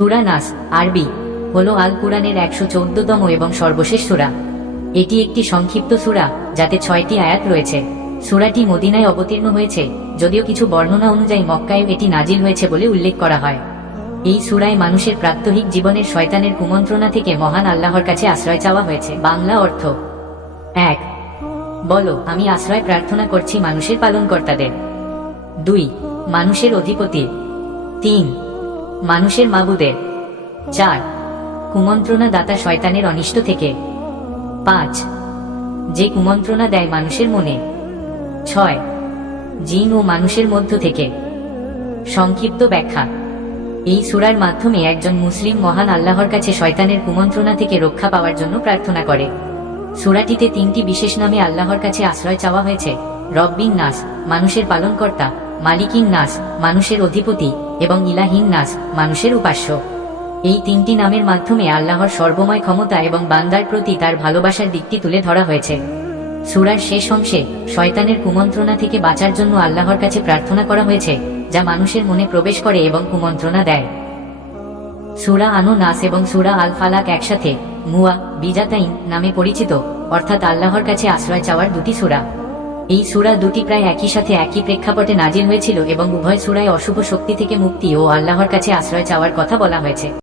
সূরা নাস আরবি হলো আল কুরআনের 114তম এবং সর্বশেষ সূরা। এটি একটি সংক্ষিপ্ত সূরা যাতে 6টি আয়াত রয়েছে। সূরাটি মদিনায় অবতীর্ণ হয়েছে, যদিও কিছু বর্ণনা অনুযায়ী মক্কায় এটি নাজিল হয়েছে বলে উল্লেখ করা হয়। এই সূরায় মানুষের প্রাত্যহিক জীবনের শয়তানের কুমন্ত্রণা থেকে মহান আল্লাহর কাছে আশ্রয় চাওয়া হয়েছে। বাংলা অর্থ: 1. বলো, আমি আশ্রয় প্রার্থনা করছি মানুষের পালনকর্তাদের। 2. মানুষের অধিপতি। 3. মানুষের মাবুদের। 4. কুমন্ত্রণা দাতা শয়তানের অনিষ্ট থেকে। 5. যে কুমন্ত্রণা দেয় মানুষের মনে। 6. জিন ও মানুষের মধ্য থেকে। সংক্ষিপ্ত ব্যাখ্যা: এই সূরার মাধ্যমে একজন মুসলিম মহান আল্লাহর কাছে শয়তানের কুমন্ত্রণা থেকে রক্ষা পাওয়ার জন্য প্রার্থনা করে। সূরাটিতে 3টি বিশেষ নামে আল্লাহর কাছে আশ্রয় চাওয়া হয়েছে: রব্বিন নাস, মানুষের পালনকর্তা; মালিকিন নাস, মানুষের অধিপতি; এবং ইলাহিন নাস, মানুষের উপাস্য। এই 3টি নামের মাধ্যমে আল্লাহর সর্বময় ক্ষমতা এবং বান্দার প্রতি তার ভালোবাসার দিকটি তুলে ধরা হয়েছে। সূরার শেষ অংশে শয়তানের কুমন্ত্রণা থেকে বাঁচার জন্য আল্লাহর কাছে প্রার্থনা করা হয়েছে, যা মানুষের মনে প্রবেশ করে এবং কুমন্ত্রণা দেয়। সূরা আন-নাস এবং সূরা আল ফালাক একসাথে মুয়া বিজাতাইন নামে পরিচিত, অর্থাৎ আল্লাহর কাছে আশ্রয় চাওয়ার দুটি সূরা। এই সূরা দুটি প্রায় একই সাথে একই প্রেক্ষাপটে নাজিল হয়েছিল এবং উভয় সূরায় অশুভ শক্তি থেকে মুক্তি ও আল্লাহর কাছে আশ্রয় চাওয়ার কথা বলা হয়েছে।